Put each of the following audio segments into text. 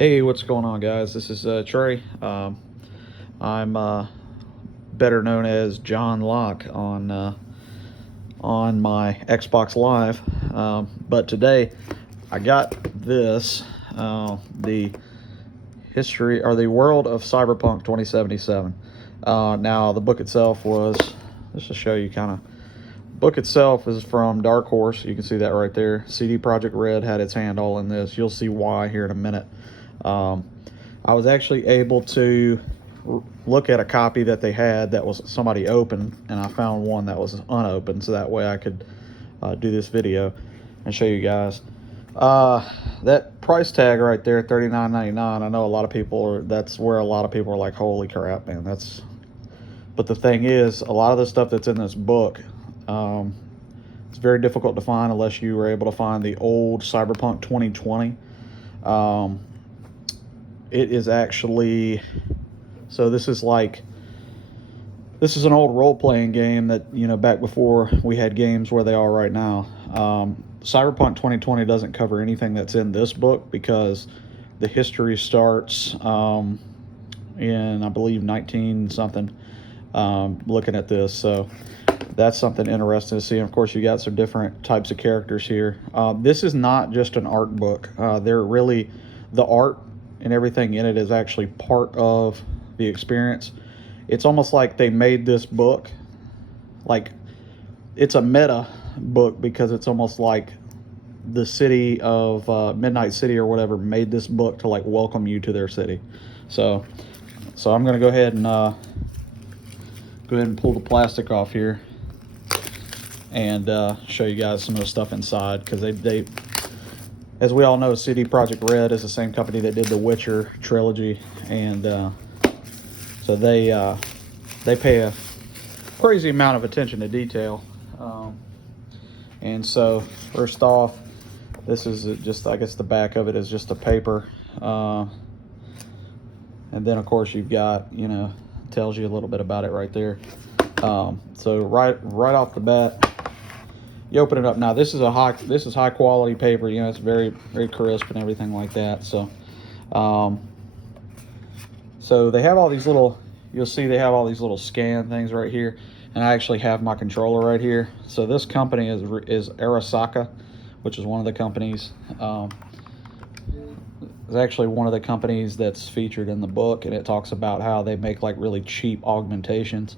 Hey, what's going on, guys? This is Trey. I'm better known as John Locke on my Xbox Live. But today, I got this, the history or the World of Cyberpunk 2077. Now, the book itself was, just to show you kind of. Book itself is from Dark Horse. You can see that right there. CD Projekt Red had its hand all in this. You'll see why here in a minute. I was actually able to look at a copy that they had that was somebody opened, and I found one that was unopened, so that way I could do this video and show you guys. That price tag right there, $39.99. I know a lot of people are. That's where a lot of people are like, "Holy crap, man!" That's. But the thing is, a lot of the stuff that's in this book, it's very difficult to find unless you were able to find the old Cyberpunk 2020. It is actually, so this is an old role-playing game that, you know, back before we had games where they are right now. Cyberpunk 2020 doesn't cover anything that's in this book because the history starts in, I believe, 19 something, looking at this. So that's something interesting to see. And of course, you got some different types of characters here. This is not just an art book. They're really, the art and everything in it is actually part of the experience. It's almost like they made this book, like it's a meta book, because it's almost like the city of Midnight City or whatever made this book to like welcome you to their city. So I'm gonna go ahead and pull the plastic off here and show you guys some of the stuff inside, because they as we all know, CD Projekt Red is the same company that did the Witcher trilogy, and so they pay a crazy amount of attention to detail. And so first off, this is just, I guess the back of it is just a paper, and then of course you've got, you know, tells you a little bit about it right there. So right off the bat, you open it up. Now this is high quality paper. You know, it's very, very crisp and everything like that. So, so they have all these little. You'll see they have all these little scan things right here, and I actually have my controller right here. So this company is Arasaka, which is one of the companies. It's actually one of the companies that's featured in the book, and it talks about how they make like really cheap augmentations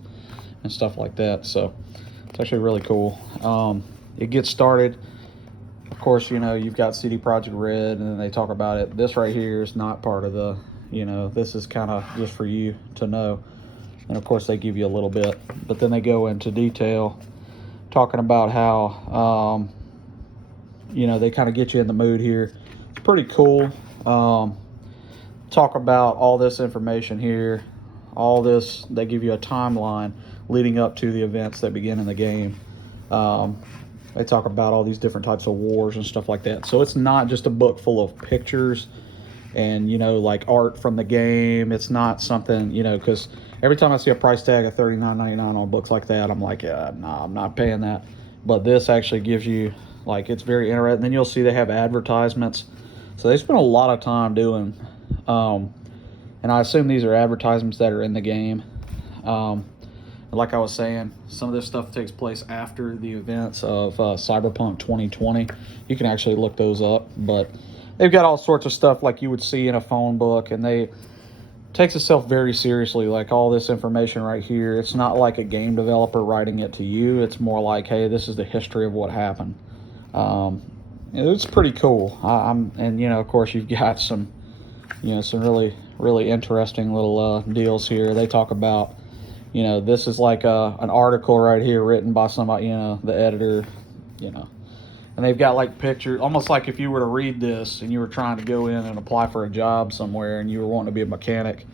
and stuff like that. So it's actually really cool. It gets started, of course, you know, you've got CD Projekt Red, and then they talk about it. This right here is not part of the, you know, this is kind of just for you to know. And of course they give you a little bit, but then they go into detail talking about how, you know, they kind of get you in the mood here. It's pretty cool. Talk about all this information here, all this, they give you a timeline leading up to the events that begin in the game. They talk about all these different types of wars and stuff like that. So it's not just a book full of pictures and, you know, like art from the game. It's not something, you know, because every time I see a price tag of $39.99 on books like that, I'm like, yeah, nah, I'm not paying that. But this actually gives you, like, it's very interesting. Then you'll see they have advertisements. So they spend a lot of time doing, and I assume these are advertisements that are in the game. Like I was saying, some of this stuff takes place after the events of Cyberpunk 2020. You can actually look those up, but they've got all sorts of stuff like you would see in a phone book, and they takes itself very seriously. Like all this information right here, it's not like a game developer writing it to you. It's more like, hey, this is the history of what happened. It's pretty cool. And you know, of course, you've got some, you know, some really, really interesting little deals here. They talk about, you know, this is like an article right here written by somebody, you know, the editor, you know, and they've got like pictures, almost like if you were to read this and you were trying to go in and apply for a job somewhere and you were wanting to be a mechanic,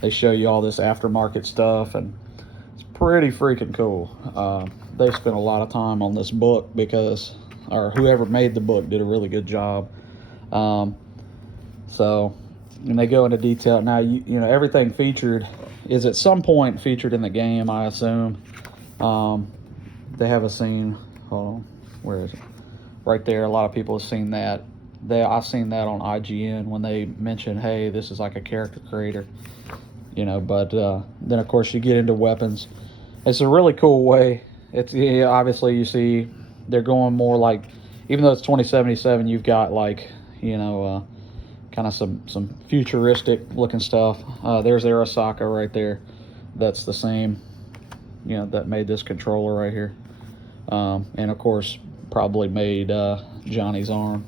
they show you all this aftermarket stuff, and it's pretty freaking cool. They spent a lot of time on this book because, or whoever made the book did a really good job. So, and they go into detail. Now, you know, everything featured is at some point featured in the game, I assume. They have a scene, hold on, where is it? Right there, a lot of people have seen that. I've seen that on IGN when they mention, hey, this is like a character creator, But then of course you get into weapons. It's a really cool way. It's obviously you see they're going more like, even though it's 2077, you've got like kind of some futuristic looking stuff. There's Arasaka right there. That's the same, that made this controller right here, and of course probably made Johnny's arm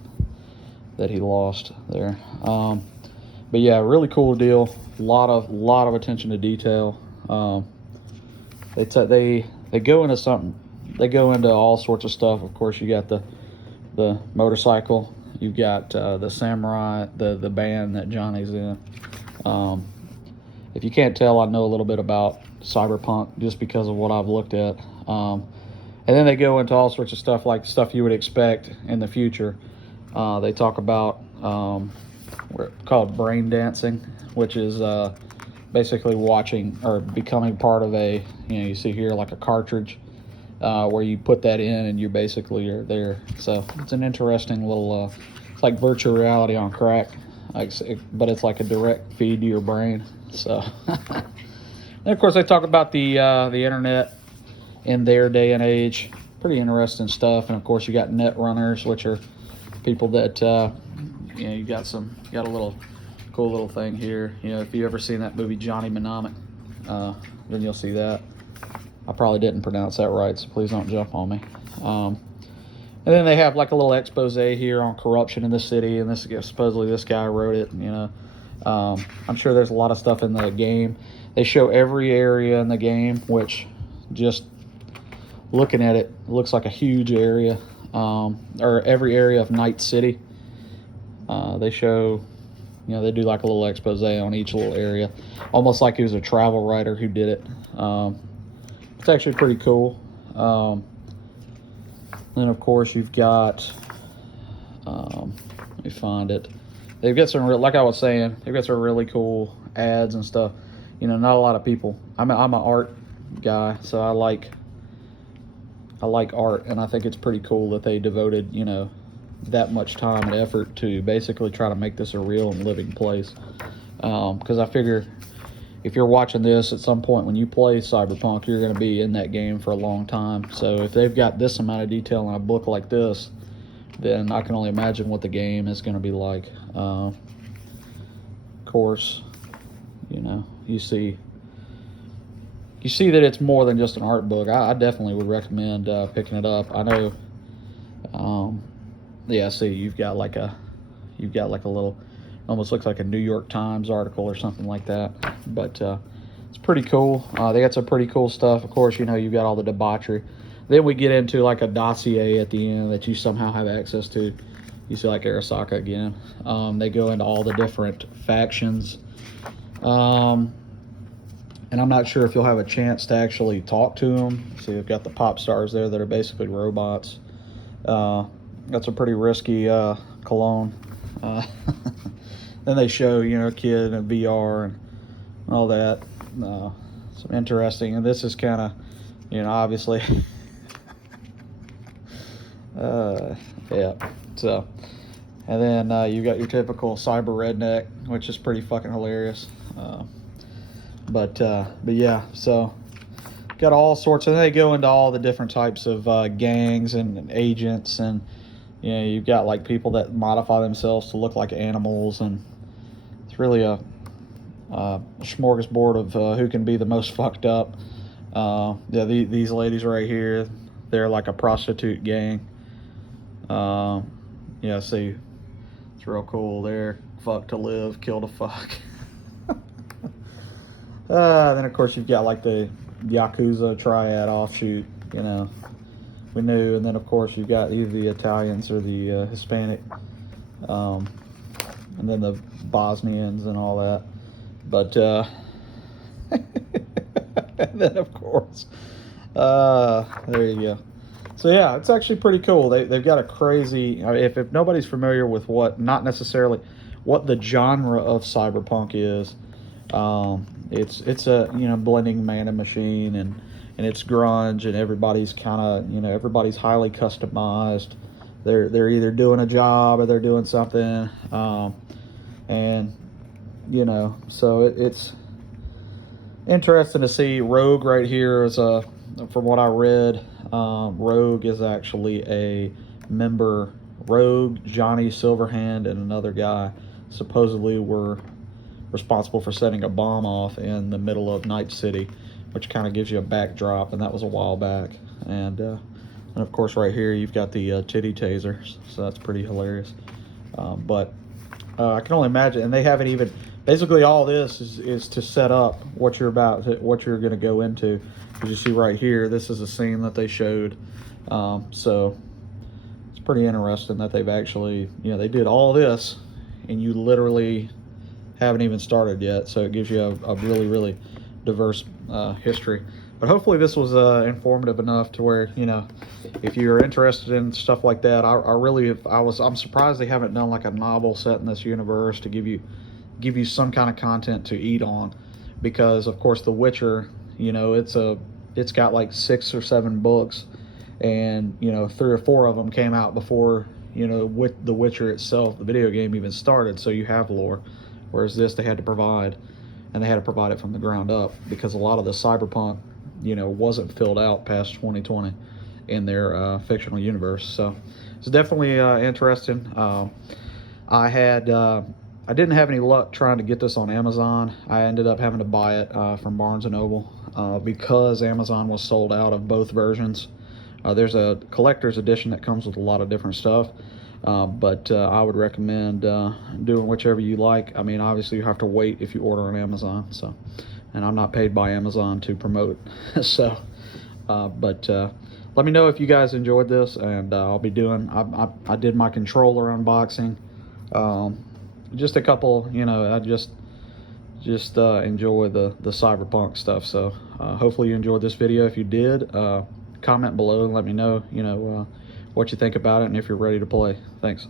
that he lost there. But yeah, really cool deal. Lot of attention to detail. They go into something. They go into all sorts of stuff. Of course, you got the motorcycle. You've got the samurai, the band that Johnny's in. If you can't tell, I know a little bit about Cyberpunk just because of what I've looked at. And then they go into all sorts of stuff, like stuff you would expect in the future. They talk about called brain dancing, which is basically watching or becoming part of a, you see here like a cartridge where you put that in and you basically are there. So it's an interesting little, it's like virtual reality on crack, but it's like a direct feed to your brain. So, and of course they talk about the internet in their day and age. Pretty interesting stuff. And of course you got net runners, which are people that you got a little cool little thing here. If you ever seen that movie Johnny Mnemonic, then you'll see that. I probably didn't pronounce that right, so please don't jump on me. And then they have like a little expose here on corruption in the city, and supposedly this guy wrote it. I'm sure there's a lot of stuff in the game. They show every area in the game, which just looking at it looks like a huge area, or every area of Night City. They show, they do like a little expose on each little area, almost like he was a travel writer who did it. It's actually pretty cool. Then of course you've got, let me find it. They've got some like I was saying, they've got some really cool ads and stuff. Not a lot of people. I'm an art guy, so I like art, and I think it's pretty cool that they devoted, that much time and effort to basically try to make this a real and living place. Because I figure if you're watching this at some point when you play Cyberpunk, you're going to be in that game for a long time. So if they've got this amount of detail in a book like this, then I can only imagine what the game is going to be like. Of course, you see that it's more than just an art book. I definitely would recommend picking it up. I know. Yeah, see, you've got like a little, almost looks like a New York Times article or something like that. But it's pretty cool. They got some pretty cool stuff. Of course, you've got all the debauchery. Then we get into like a dossier at the end that you somehow have access to. You see like Arasaka again. They go into all the different factions. And I'm not sure if you'll have a chance to actually talk to them. See, they've got the pop stars there that are basically robots. That's a pretty risky cologne. Then they show, a kid in VR and all that. Some interesting, and this is kind of, obviously, yeah. So, and then you got your typical cyber redneck, which is pretty fucking hilarious. But yeah, so got all sorts, and they go into all the different types of gangs and agents, and you've got like people that modify themselves to look like animals, and it's really a smorgasbord of who can be the most fucked up. Yeah, these ladies right here, they're like a prostitute gang. Yeah, see, it's real cool. They're fuck to live, kill to fuck. Then of course you've got like the Yakuza triad offshoot, we knew, and then of course you've got either the Italians or the Hispanic, and then the Bosnians and all that. But and then of course, there you go. So yeah, it's actually pretty cool. They've got a crazy. If nobody's familiar with not necessarily what the genre of cyberpunk is, it's a blending man and machine, and it's grunge, and everybody's kind of everybody's highly customized. they're either doing a job or they're doing something, and so it's interesting to see. Rogue right here is from what I read, Rogue is actually a member. Rogue, Johnny Silverhand, and another guy supposedly were responsible for setting a bomb off in the middle of Night City, which kind of gives you a backdrop, and that was a while back. And of course right here you've got the titty tasers, so that's pretty hilarious. But I can only imagine, and they haven't even, basically all this is to set up what you're going to go into. As you see right here, this is a scene that they showed. So it's pretty interesting that they've actually, they did all this and you literally haven't even started yet. So it gives you a really, really diverse history. But hopefully this was informative enough to where, if you're interested in stuff like that, I'm surprised they haven't done like a novel set in this universe to give you some kind of content to eat on, because of course The Witcher, it's got like 6 or 7 books, and 3 or 4 of them came out before with The Witcher itself, the video game, even started. So you have lore, whereas this they had to provide, and they had to provide it from the ground up, because a lot of the cyberpunk wasn't filled out past 2020 in their fictional universe. So it's definitely interesting. I didn't have any luck trying to get this on Amazon. I ended up having to buy it from Barnes & Noble because Amazon was sold out of both versions. There's a collector's edition that comes with a lot of different stuff, but I would recommend doing whichever you like. I mean, obviously you have to wait if you order on Amazon, so, and I'm not paid by Amazon to promote. So but let me know if you guys enjoyed this, and I'll be doing, I did my controller unboxing, just a couple, I just enjoy the cyberpunk stuff. So hopefully you enjoyed this video. If you did, comment below and let me know what you think about it and if you're ready to play. Thanks.